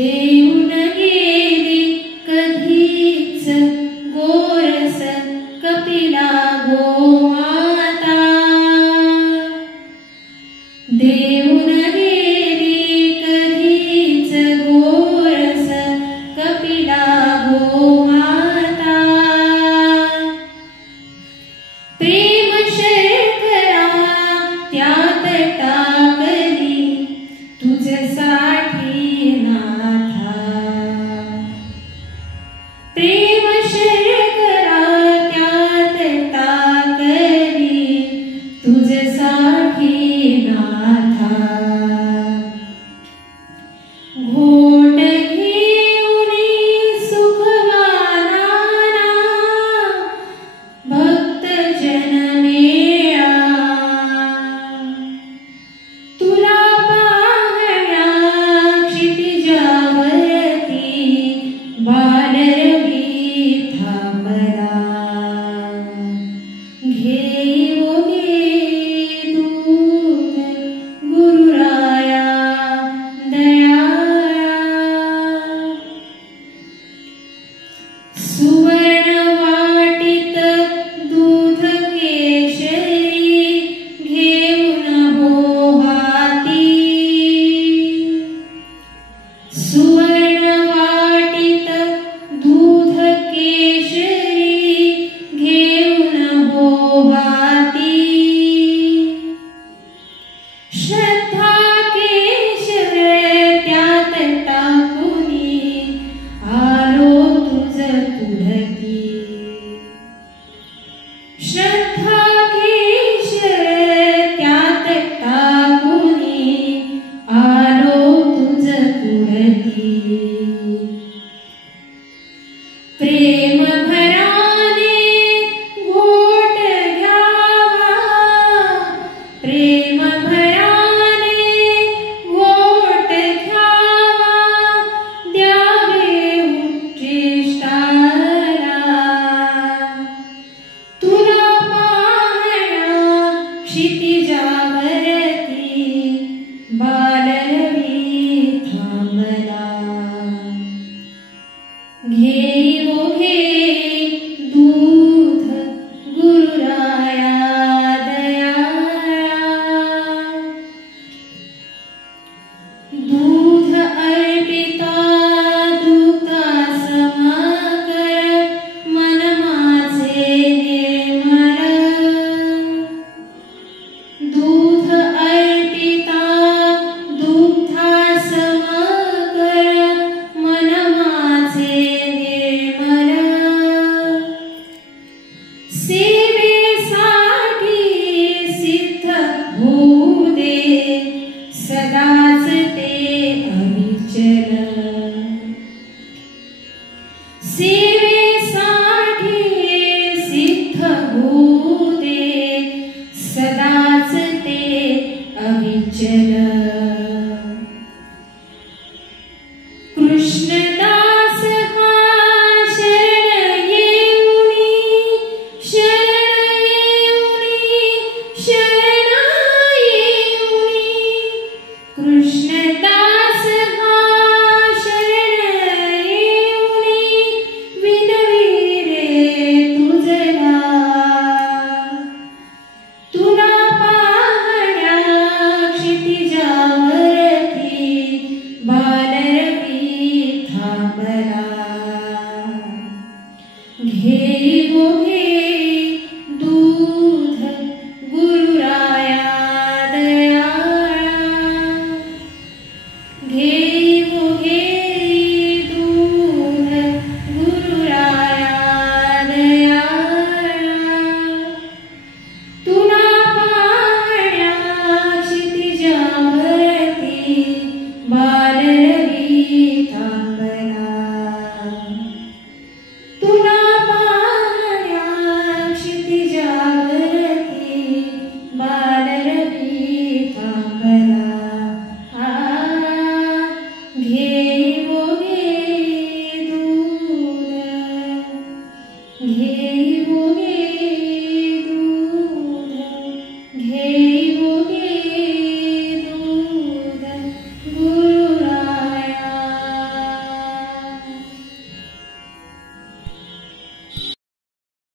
देऊन गेली कधीच गोरस कपिला गोमाता, देऊन गेली कधीच गोरस कपिला गोमाता। प्रेम शर्करा त्यात टाकली तुझ्यासाठी नाथा, प्रेम शर्करा त्यात टाकली तुझ्यासाठी नाथा। घोट घेऊनी सुखवानाना भक्त जन मेळा, तुला पाहण्या क्षितिजावरती बालरवी थांबला। घेऊ घे दूध गुरुराया दयाळा, सुवर्ण वाटीत दूध केशरी घेऊन हो हाती, सुवर्ण वाटीत दूध केशरी घेऊन हो हाती। श्रद्धा केशर त्यात टाकुनी आलो तुझ पुढती, श्रद्धा केशर त्यात टाकुनी आलो तुझ पुढती। प्रेम भराने घोट घ्यावा, प्रेम भराने घोट घ्यावा, द्यावे उच्चिष्टाला। तुला पाहण्या क्षितिजावरती बालरवी थांबला। घेऊ घे दूध गुरुराया दयाळा, दूध अर्पिता दुग्धा समाकर मन माझे निर्मळ, दूध अर्पिता दुग्धा समाकर मन माझे निर्मळ। सेवेसाठी सिद्ध होऊ दे सदाच ते अविचल, सेवेसाठी सिद्ध होऊ दे सदाच ते अविचल। कृष्णदास हा शरण येऊनी, शरण येऊनी, शरण येऊनी, कृष्णदास हा शरण येऊनी विनवी रे तुझला। तुला पाहण्या क्षितिजावरती बालरवी थांबला। घेऊ घे दूध गुरुराया दयाळा, घेऊ घे दूध गुरुराया दयाळा। तुला पाहण्या क्षितिजावरती बालरवी थांबला। तुला पाहण्या क्षितिजावरती बालरवी थांबला। घेऊ घे दूध, घेऊ घे